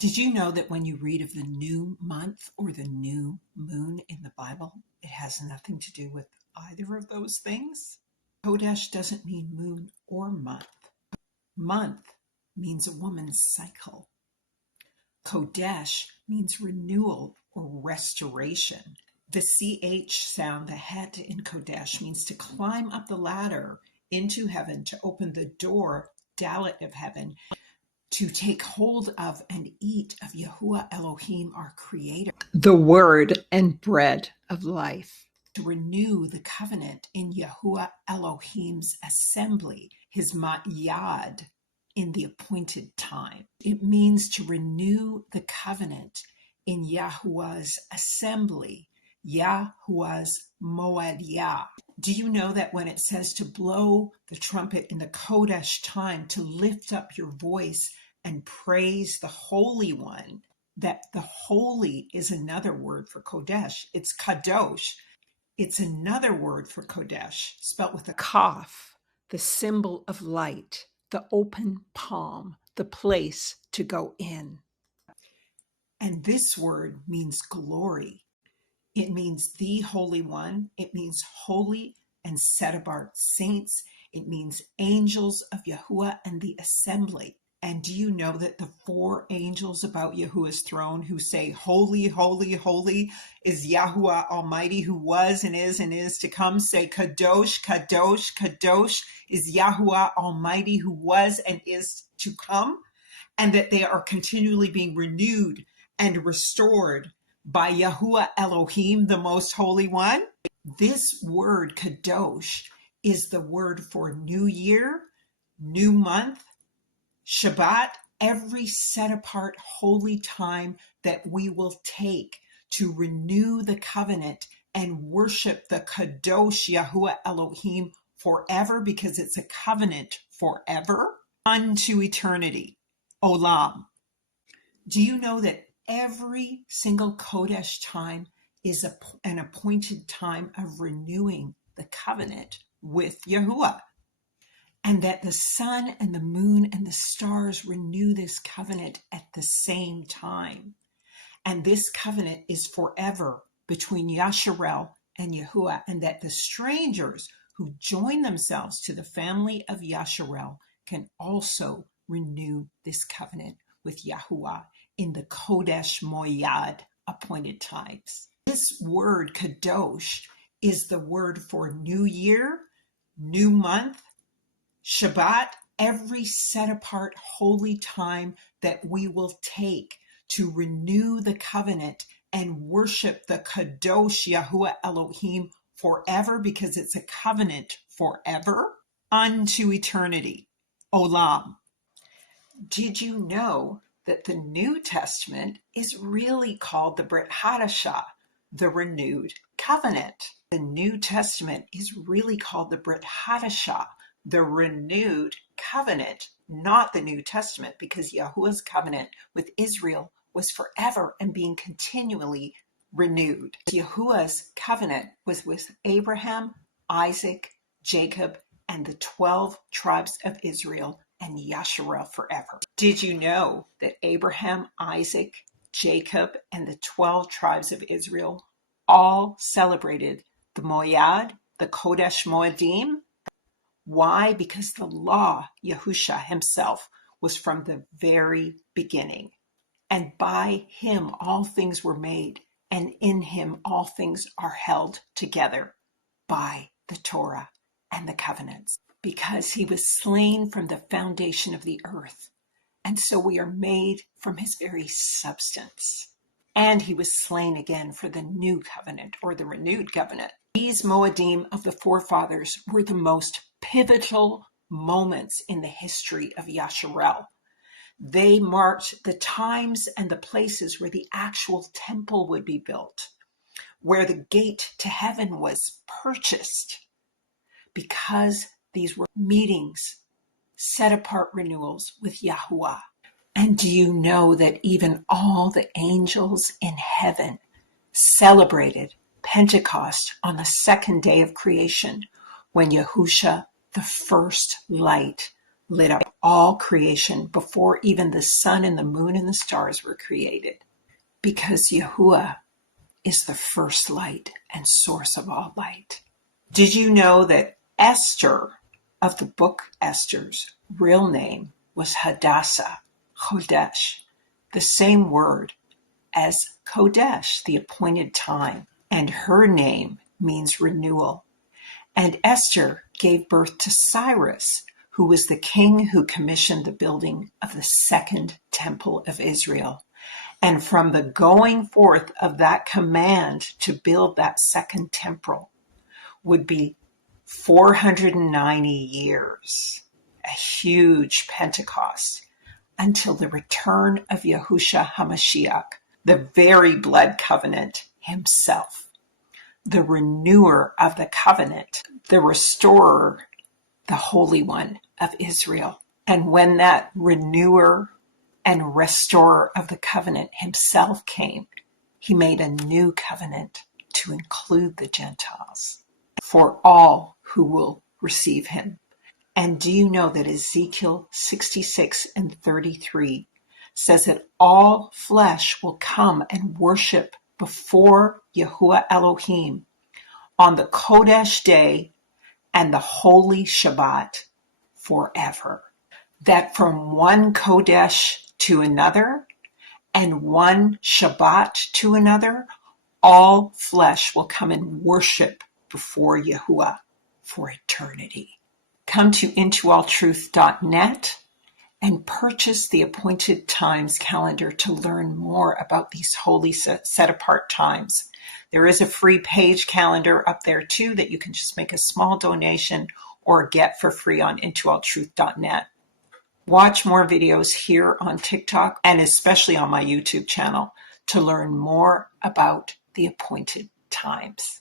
Did you know that when you read of the new month or the new moon in the Bible, it has nothing to do with either of those things? Kodesh doesn't mean moon or month. Month means a woman's cycle. Kodesh means renewal or restoration. The CH sound, the het in Kodesh, means to climb up the ladder into heaven, to open the door, dalet of heaven, to take hold of and eat of Yahuwah Elohim, our creator, the word and bread of life. To renew the covenant in Yahuwah Elohim's assembly, his ma'yad, in the appointed time. It means to renew the covenant in Yahuwah's assembly, Yahuwah's moadia. Do you know that when it says to blow the trumpet in the kodesh time, to lift up your voice and praise the Holy One, that the holy is another word for kodesh. It's kadosh. It's another word for kodesh, spelt with a kaf, the symbol of light, the open palm, the place to go in. And this word means glory. It means the Holy One. It means holy and set apart saints. It means angels of Yahuwah and the assembly. And do you know that the four angels about Yahuwah's throne who say, holy, holy, holy is Yahuwah Almighty, who was and is to come, say, kadosh, kadosh, kadosh is Yahuwah Almighty, who was and is to come, and that they are continually being renewed and restored by Yahuwah Elohim, the Most Holy One? This word, kadosh, is the word for new year, new month, Shabbat, every set apart holy time that we will take to renew the covenant and worship the kadosh Yahuwah Elohim forever, because it's a covenant forever unto eternity. Olam. Do you know that every single kodesh time is an appointed time of renewing the covenant with Yahuwah? And that the sun and the moon and the stars renew this covenant at the same time. And this covenant is forever between Yasharel and Yahuwah, and that the strangers who join themselves to the family of Yasharel can also renew this covenant with Yahuwah in the Kodesh Moyad appointed times. This word, kadosh, is the word for new year, new month, Shabbat, every set apart holy time that we will take to renew the covenant and worship the kadosh Yahuwah Elohim forever, because it's a covenant forever unto eternity. Olam. Did you know that the New Testament is really called the Brit Hadashah, the renewed covenant? The New Testament is really called the Brit Hadashah, the renewed covenant, not the New Testament, because Yahuwah's covenant with Israel was forever and being continually renewed. Yahuwah's covenant was with Abraham, Isaac, Jacob, and the 12 tribes of Israel and Yasharel forever. Did you know that Abraham, Isaac, Jacob, and the 12 tribes of Israel all celebrated the Moyad, the Kodesh Moedim? Why? Because the law, Yahusha himself, was from the very beginning. And by him all things were made, and in him all things are held together by the Torah and the covenants. Because he was slain from the foundation of the earth, and so we are made from his very substance. And he was slain again for the new covenant, or the renewed covenant. These Moedim of the forefathers were the most pivotal moments in the history of Yasharel. They marked the times and the places where the actual temple would be built, where the gate to heaven was purchased, because these were meetings, set apart renewals with Yahuwah. And do you know that even all the angels in heaven celebrated Pentecost on the second day of creation, when Yahusha, the first light, lit up all creation before even the sun and the moon and the stars were created. Because Yahuwah is the first light and source of all light. Did you know that Esther of the book Esther's real name was Hadassah, Kodesh, the same word as kodesh, the appointed time, and her name means renewal. And Esther gave birth to Cyrus, who was the king who commissioned the building of the second temple of Israel. And from the going forth of that command to build that second temple would be 490 years, a huge Pentecost, until the return of Yahushua HaMashiach, the very blood covenant himself, the renewer of the covenant, the restorer, the Holy One of Israel. And when that renewer and restorer of the covenant himself came, he made a new covenant to include the Gentiles for all who will receive him. And do you know that Ezekiel 66 and 33 says that all flesh will come and worship before Yahuwah Elohim on the Kodesh day and the holy Shabbat forever. That from one Kodesh to another and one Shabbat to another, all flesh will come and worship before Yahuwah for eternity. Come to intoalltruth.net and purchase the Appointed Times calendar to learn more about these holy set-apart times. There is a free page calendar up there too that you can just make a small donation or get for free on intoalltruth.net. Watch more videos here on TikTok and especially on my YouTube channel to learn more about the Appointed Times.